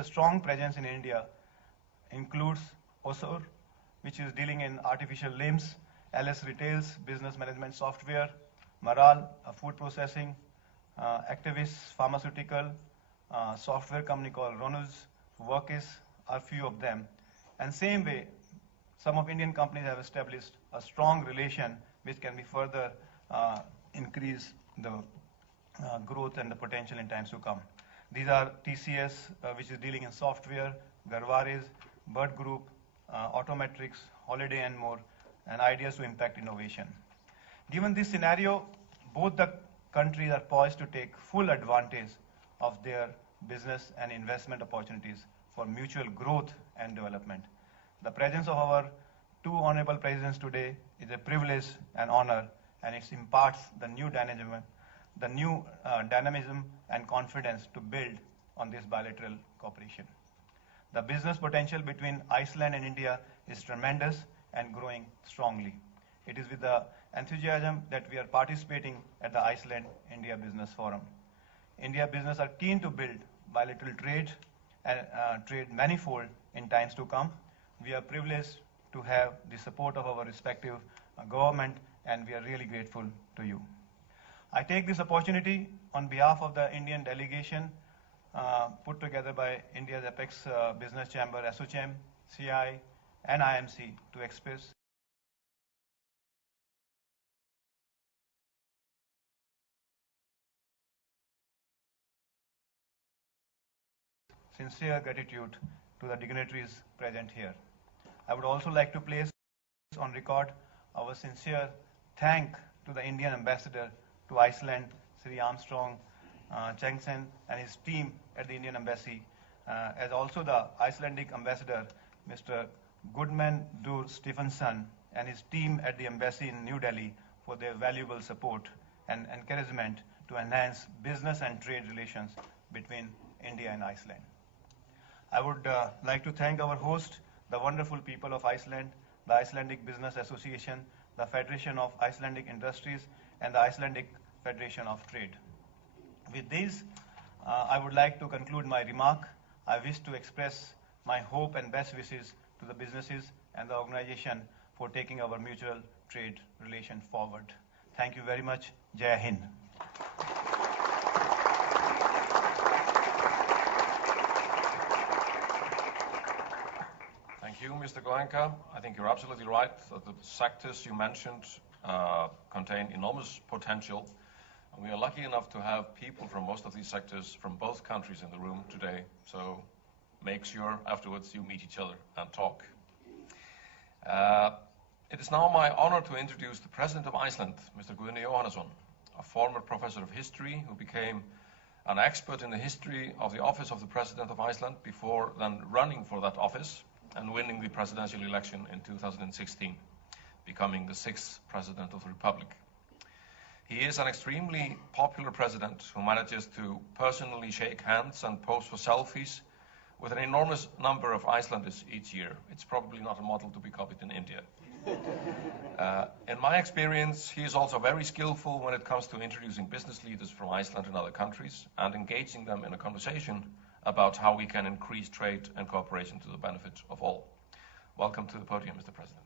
A strong presence in India includes OSOR, which is dealing in artificial limbs, LS Retails, business management software, Maral, food processing, Activis Pharmaceutical, software company called Ronus, Workis are few of them. And same way, some of Indian companies have established a strong relation which can be further increase the growth and the potential in times to come. These are TCS, which is dealing in software, Garvares, Bird Group, Autometrics, Holiday and more, and ideas to impact innovation. Given this scenario, both the countries are poised to take full advantage of their business and investment opportunities for mutual growth and development. The presence of our two honorable presidents today is a privilege and honor, and it imparts the new dynamism and confidence to build on this bilateral cooperation. The business potential between Iceland and India is tremendous and growing strongly. It is with the enthusiasm that we are participating at the Iceland-India Business Forum. India business are keen to build bilateral trade and trade manifold in times to come. We are privileged to have the support of our respective government, and we are really grateful to you. I take this opportunity on behalf of the Indian delegation put together by India's Apex Business Chamber, ASSOCHAM, CI, and IMC to express sincere gratitude to the dignitaries present here. I would also like to place on record our sincere thank to the Indian ambassador to Iceland, Sri Armstrong Chengsen, and his team at the Indian Embassy, as also the Icelandic ambassador, Mr. Goodman Dur Stephenson, and his team at the Embassy in New Delhi for their valuable support and encouragement to enhance business and trade relations between India and Iceland. I would like to thank our host, the wonderful people of Iceland, the Icelandic Business Association, the Federation of Icelandic Industries, and the Icelandic Federation of Trade. With these, I would like to conclude my remark. I wish to express my hope and best wishes to the businesses and the organization for taking our mutual trade relation forward. Thank you very much. Jai Hind. Thank you, Mr. Goenka. I think you're absolutely right that the sectors you mentioned contain enormous potential. And we are lucky enough to have people from most of these sectors from both countries in the room today. So make sure afterwards you meet each other and talk. It is now my honor to introduce the President of Iceland, Mr. Guðni Jóhannesson, a former professor of history who became an expert in the history of the office of the President of Iceland before then running for that office and winning the presidential election in 2016, becoming the 6th President of the Republic. He is an extremely popular president who manages to personally shake hands and pose for selfies with an enormous number of Icelanders each year. It's probably not a model to be copied in India. In my experience, he is also very skillful when it comes to introducing business leaders from Iceland and other countries and engaging them in a conversation about how we can increase trade and cooperation to the benefit of all. Welcome to the podium, Mr. President.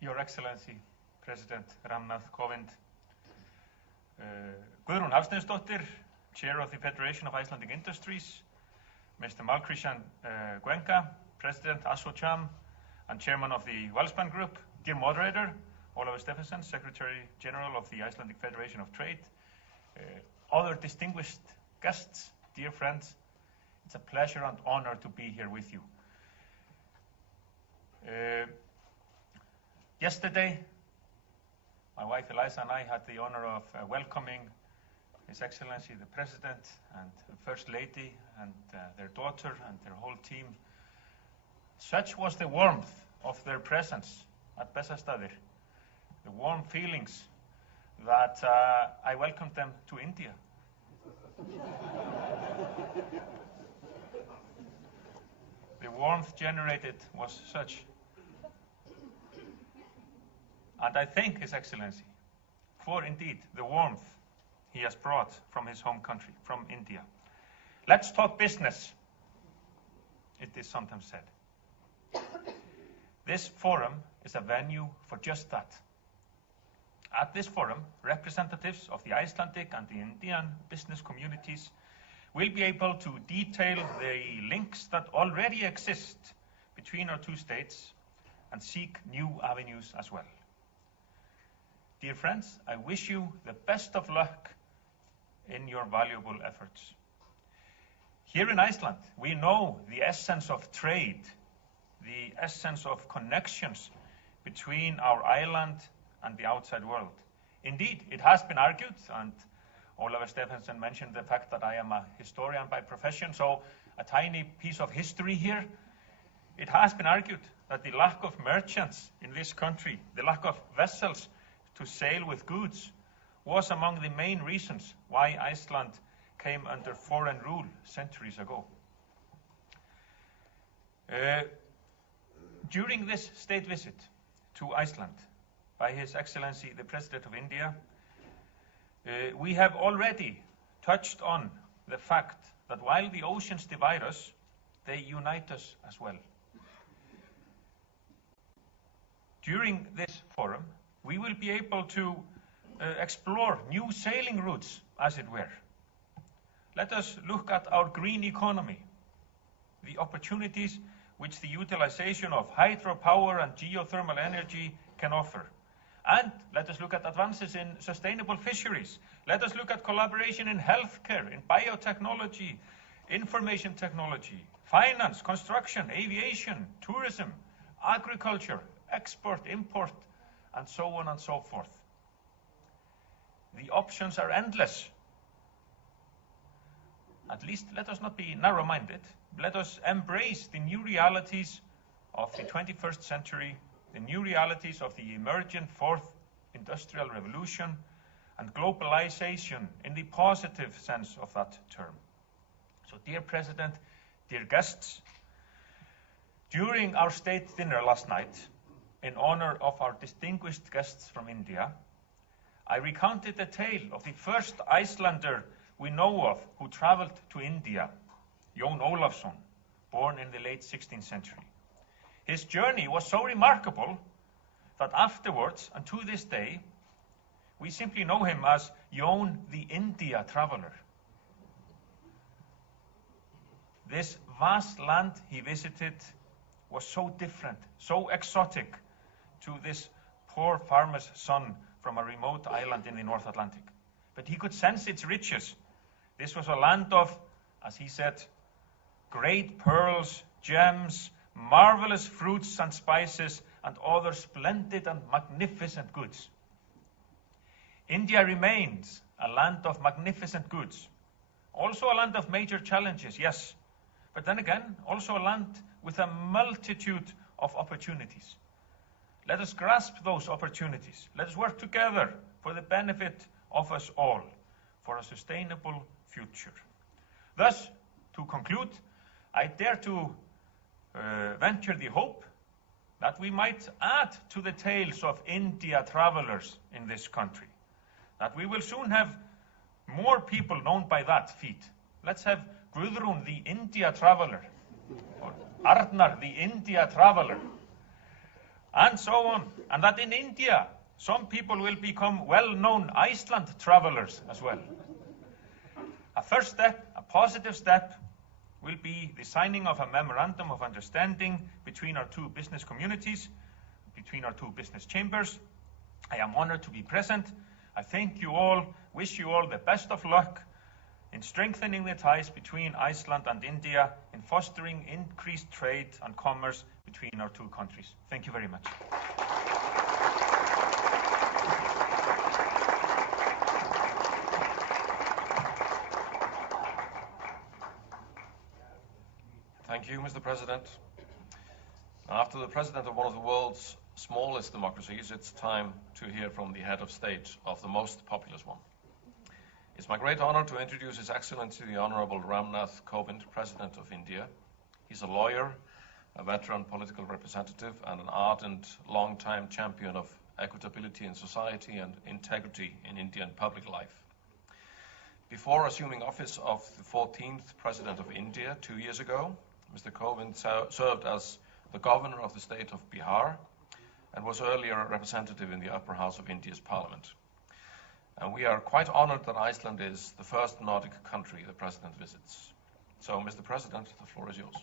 Your Excellency, President Ramnath Kovind, Guðrún Hafsteinsdóttir, Chair of the Federation of Icelandic Industries, Mr. Malkrishnan Goenka, President ASSOCHAM and Chairman of the Wellspan Group, dear Moderator, Ólafur Stephensen, Secretary General of the Icelandic Federation of Trade, other distinguished guests, dear friends, it's a pleasure and honor to be here with you. Yesterday, my wife Eliza and I had the honor of welcoming His Excellency the President and the First Lady and their daughter and their whole team. Such was the warmth of their presence at Bessastaðir, the warm feelings that I welcomed them to India. The warmth generated was such And I thank His Excellency for indeed the warmth he has brought from his home country, from India. Let's talk business, it is sometimes said. This forum is a venue for just that. At this forum, representatives of the Icelandic and the Indian business communities will be able to detail the links that already exist between our two states and seek new avenues as well. Dear friends, I wish you the best of luck in your valuable efforts. Here in Iceland, we know the essence of trade, the essence of connections between our island and the outside world. Indeed, it has been argued, and Ólafur Stephensen mentioned the fact that I am a historian by profession, so a tiny piece of history here. It has been argued that the lack of merchants in this country, the lack of vessels to sail with goods, was among the main reasons why Iceland came under foreign rule centuries ago. During this state visit to Iceland by His Excellency the President of India, we have already touched on the fact that while the oceans divide us, they unite us as well. During this forum, we will be able to explore new sailing routes, as it were. Let us look at our green economy, the opportunities which the utilization of hydropower and geothermal energy can offer. And let us look at advances in sustainable fisheries. Let us look at collaboration in healthcare, in biotechnology, information technology, finance, construction, aviation, tourism, agriculture, export, import, and so on and so forth. The options are endless. At least let us not be narrow-minded. Let us embrace the new realities of the 21st century, the new realities of the emergent fourth industrial revolution, and globalization in the positive sense of that term. So, dear President, dear guests, during our state dinner last night, in honor of our distinguished guests from India, I recounted the tale of the first Icelander we know of who traveled to India, Jón Ólafsson, born in the late 16th century. His journey was so remarkable that afterwards, and to this day, we simply know him as Jón the India traveler. This vast land he visited was so different, so exotic to this poor farmer's son from a remote island in the North Atlantic. But he could sense its riches. This was a land of, as he said, great pearls, gems, marvelous fruits and spices, and other splendid and magnificent goods. India remains a land of magnificent goods, also a land of major challenges, yes, but then again, also a land with a multitude of opportunities. Let us grasp those opportunities. Let us work together for the benefit of us all, for a sustainable future. Thus, to conclude, I dare to venture the hope that we might add to the tales of India travelers in this country, that we will soon have more people known by that feat. Let's have Guðrún the India traveler, or Arnar the India traveler, and so on. And that in India, some people will become well-known Iceland travelers as well. A first step, a positive step, will be the signing of a memorandum of understanding between our two business communities, between our two business chambers. I am honored to be present. I thank you all, wish you all the best of luck in strengthening the ties between Iceland and India, in fostering increased trade and commerce between our two countries. Thank you very much. Thank you, Mr. President. After the President of one of the world's smallest democracies, it's time to hear from the head of state of the most populous one. It's my great honor to introduce His Excellency the Honorable Ramnath Kovind, President of India. He's a lawyer, a veteran political representative, and an ardent, long-time champion of equitability in society, and integrity in Indian public life. Before assuming office of the 14th President of India 2 years ago, Mr. Kovind served as the Governor of the state of Bihar and was earlier a representative in the upper house of India's parliament. And we are quite honored that Iceland is the first Nordic country the President visits. So, Mr. President, the floor is yours.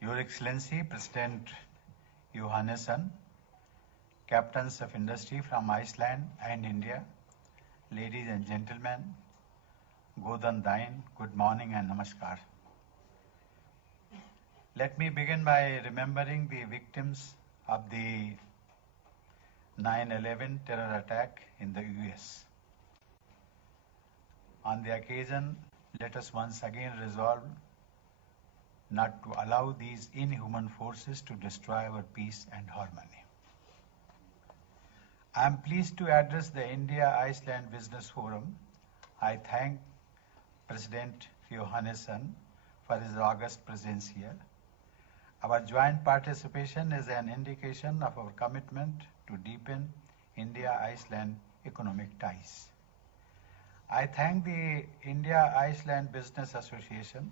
Your Excellency, President Johannesson, Captains of Industry from Iceland and India, ladies and gentlemen, Godan Dain, good morning and namaskar. Let me begin by remembering the victims of the 9/11 terror attack in the US. On the occasion, let us once again resolve not to allow these inhuman forces to destroy our peace and harmony. I am pleased to address the India-Iceland Business Forum. I thank President Johannesson for his august presence here. Our joint participation is an indication of our commitment to deepen India-Iceland economic ties. I thank the India-Iceland Business Association,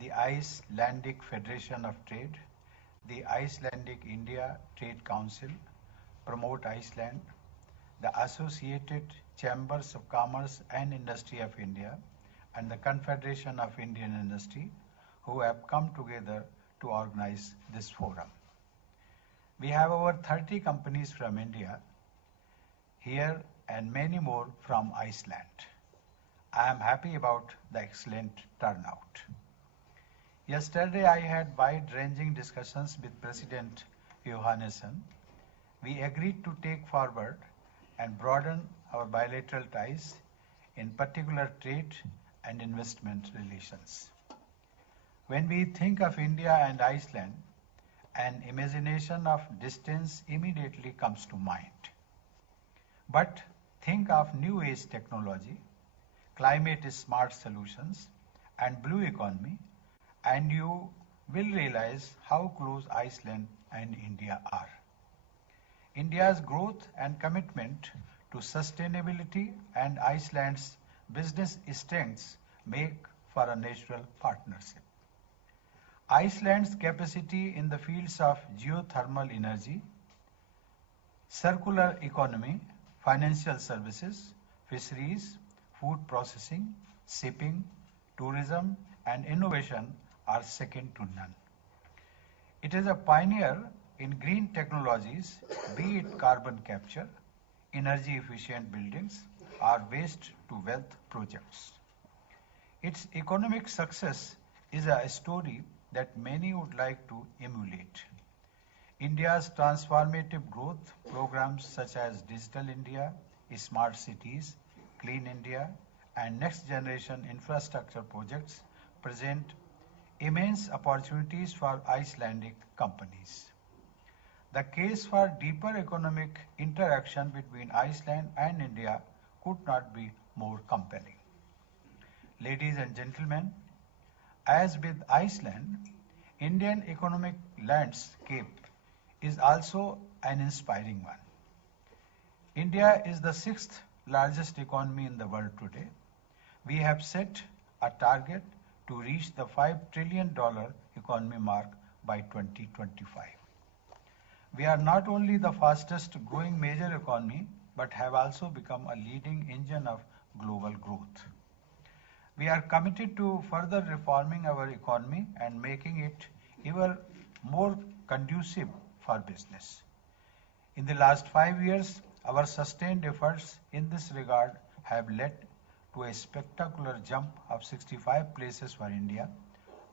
the Icelandic Federation of Trade, the Icelandic India Trade Council, Promote Iceland, the Associated Chambers of Commerce and Industry of India, and the Confederation of Indian Industry, who have come together to organize this forum. We have over 30 companies from India here and many more from Iceland. I am happy about the excellent turnout. Yesterday, I had wide-ranging discussions with President Johannesson. We agreed to take forward and broaden our bilateral ties, in particular trade and investment relations. When we think of India and Iceland, an imagination of distance immediately comes to mind. But think of new age technology, climate smart solutions, and blue economy, and you will realize how close Iceland and India are. India's growth and commitment to sustainability and Iceland's business strengths make for a natural partnership. Iceland's capacity in the fields of geothermal energy, circular economy, financial services, fisheries, food processing, shipping, tourism, and innovation are second to none. It is a pioneer in green technologies, be it carbon capture, energy efficient buildings, or waste to wealth projects. Its economic success is a story that many would like to emulate. India's transformative growth programs such as Digital India, Smart Cities, Clean India, and Next Generation Infrastructure projects present immense opportunities for Icelandic companies. The case for deeper economic interaction between Iceland and India could not be more compelling. Ladies and gentlemen, as with Iceland, Indian economic landscape is also an inspiring one. India is the sixth largest economy in the world today. We have set a target to reach the $5 trillion economy mark by 2025. We are not only the fastest growing major economy, but have also become a leading engine of global growth. We are committed to further reforming our economy and making it even more conducive for business. In the last 5 years, our sustained efforts in this regard have led to a spectacular jump of 65 places for India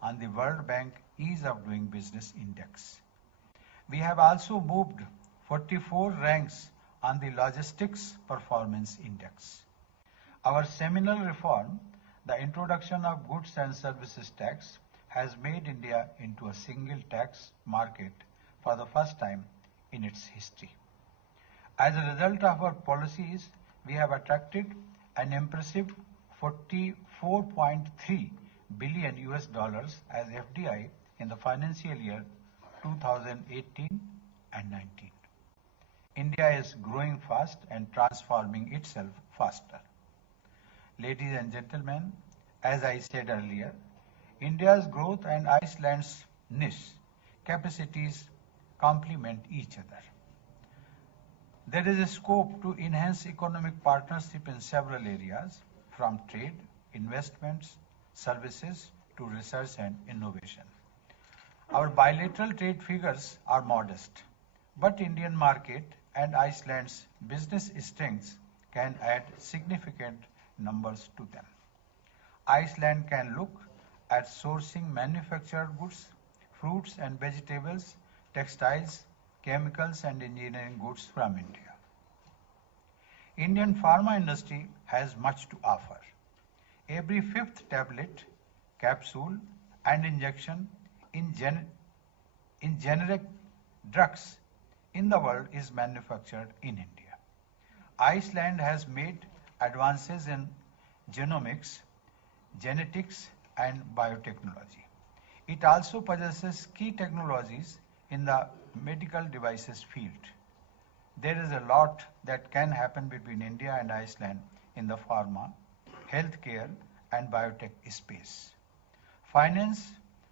on the World Bank Ease of Doing Business Index. We have also moved 44 ranks on the Logistics Performance Index. Our seminal reform, the introduction of goods and services tax, has made India into a single tax market for the first time in its history. As a result of our policies, we have attracted an impressive 44.3 billion US dollars as FDI in the financial year 2018 and 19. India is growing fast and transforming itself faster. Ladies and gentlemen, as I said earlier, India's growth and Iceland's niche capacities complement each other. There is a scope to enhance economic partnership in several areas, from trade, investments, services to research and innovation. Our bilateral trade figures are modest, but Indian market and Iceland's business strengths can add significant numbers to them. Iceland can look at sourcing manufactured goods, fruits and vegetables, textiles, chemicals and engineering goods from India. Indian pharma industry has much to offer. Every fifth tablet, capsule and injection in generic drugs in the world is manufactured in India. Iceland has made advances in genomics, genetics and biotechnology. It also possesses key technologies in the medical devices field. There is a lot that can happen between India and Iceland in the pharma, healthcare and biotech space. Finance,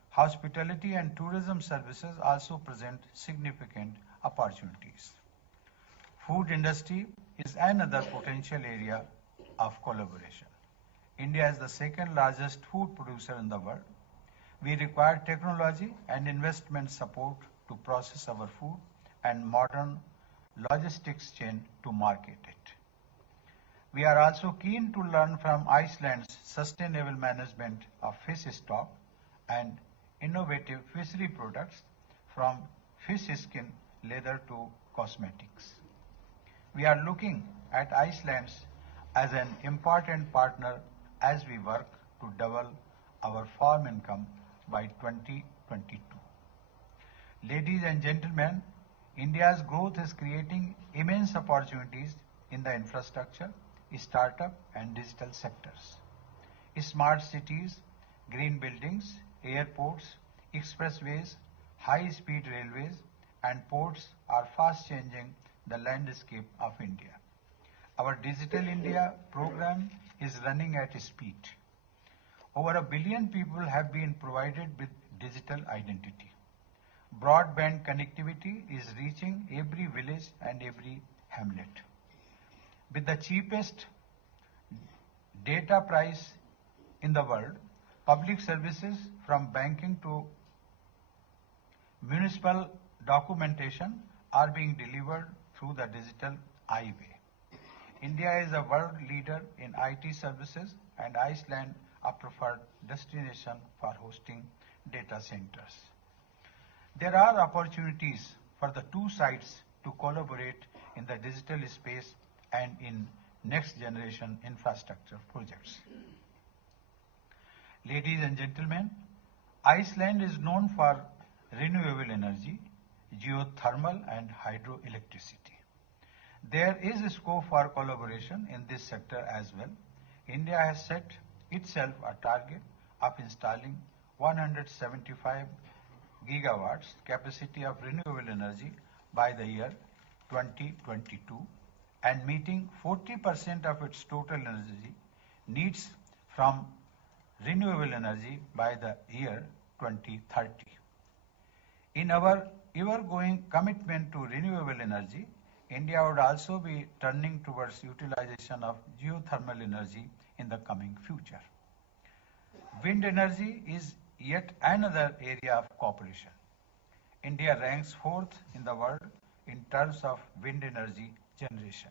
hospitality and tourism services also present significant opportunities. Food industry is another potential area of collaboration. India is the second largest food producer in the world. We require technology and investment support to process our food and modern logistics chain to market it. We are also keen to learn from Iceland's sustainable management of fish stock and innovative fishery products, from fish skin leather to cosmetics. We are looking at Iceland as an important partner as we work to double our farm income by 2022. Ladies and gentlemen, India's growth is creating immense opportunities in the infrastructure, startup and digital sectors. Smart cities, green buildings, airports, expressways, high-speed railways and ports are fast changing the landscape of India. Our Digital India program is running at speed. Over 1 billion people have been provided with digital identity. Broadband connectivity is reaching every village and every hamlet. With the cheapest data price in the world, public services from banking to municipal documentation are being delivered through the digital highway. India is a world leader in IT services and Iceland a preferred destination for hosting data centers. There are opportunities for the two sides to collaborate in the digital space and in next generation infrastructure projects. Ladies and gentlemen, Iceland is known for renewable energy, geothermal and hydroelectricity. There is a scope for collaboration in this sector as well. India has set itself a target of installing 175 gigawatts capacity of renewable energy by the year 2022 and meeting 40% of its total energy needs from renewable energy by the year 2030. In our ever-growing commitment to renewable energy, India would also be turning towards utilization of geothermal energy in the coming future. Wind energy is yet another area of cooperation. India ranks 4th in the world in terms of wind energy generation.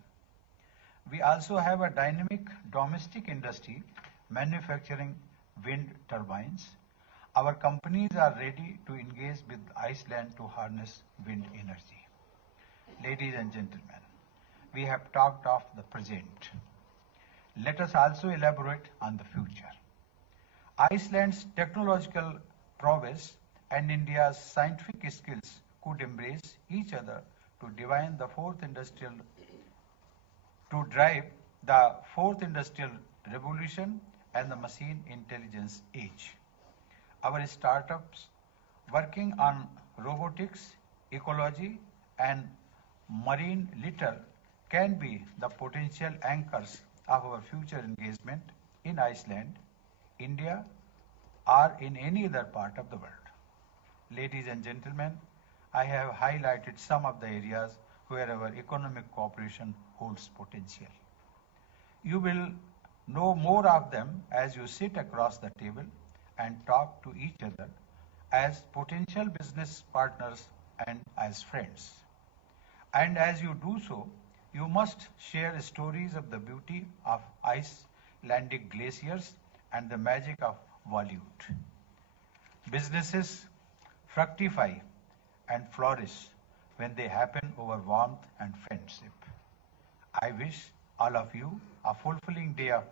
We also have a dynamic domestic industry manufacturing wind turbines. Our companies are ready to engage with Iceland to harness wind energy. Ladies and gentlemen, we have talked of the present. Let us also elaborate on the future. Iceland's technological prowess and India's scientific skills could embrace each other to define the 4th industrial to drive the fourth industrial revolution and the machine intelligence age. Our startups working on robotics, ecology, and marine litter can be the potential anchors of our future engagement in Iceland, India, or in any other part of the world. Ladies and gentlemen, I have highlighted some of the areas where our economic cooperation holds potential. You will know more of them as you sit across the table and talk to each other as potential business partners and as friends. And as you do so, you must share stories of the beauty of Icelandic glaciers and the magic of volute. Businesses fructify and flourish when they happen over warmth and friendship. I wish all of you a fulfilling day of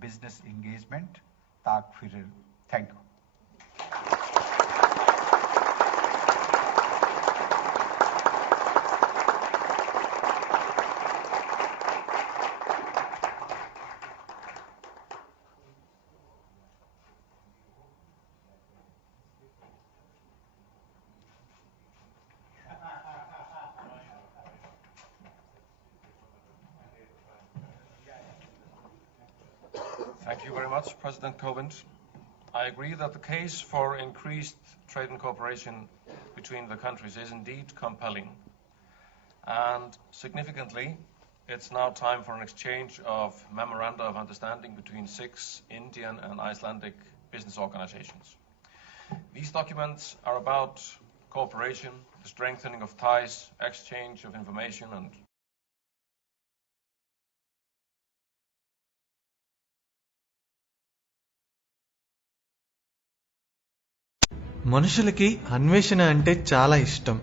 business engagement. Tak fyrir. Thank you. Thank you very much, President Kovind. I agree that the case for increased trade and cooperation between the countries is indeed compelling. And significantly, it's now time for an exchange of memoranda of understanding between 6 Indian and Icelandic business organizations. These documents are about cooperation, the strengthening of ties, exchange of information, and మనుషులకి అన్వేషణ అంటే చాలా ఇష్టం.